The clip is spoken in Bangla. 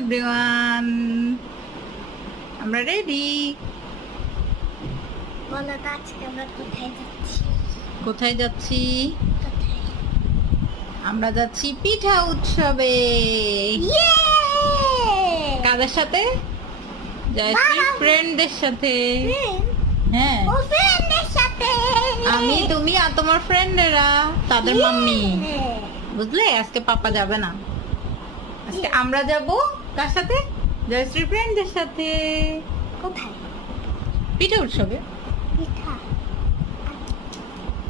এভরিওয়ান, আমরা রেডি। বলো তো আজকে আমরা কোথায় যাচ্ছি? কোথায় যাচ্ছি? কোথায়? আমরা যাচ্ছি পিঠা উৎসবে। ইয়ে! কাদের সাথে? জয়শ্রী ফ্রেন্ডদের সাথে। হ্যাঁ, ও ফ্রেন্ডের সাথে। আমি, তুমি আর তোমার ফ্রেন্ডেরা, তাদের মাম্মি। বুঝলে, আজকে পাপা যাবে না। আজকে আমরা যাব কার সাথে? জয়শ্রী ফ্রেন্ডদের সাথে। কোথায়? পিঠা উৎসবে। পিঠা।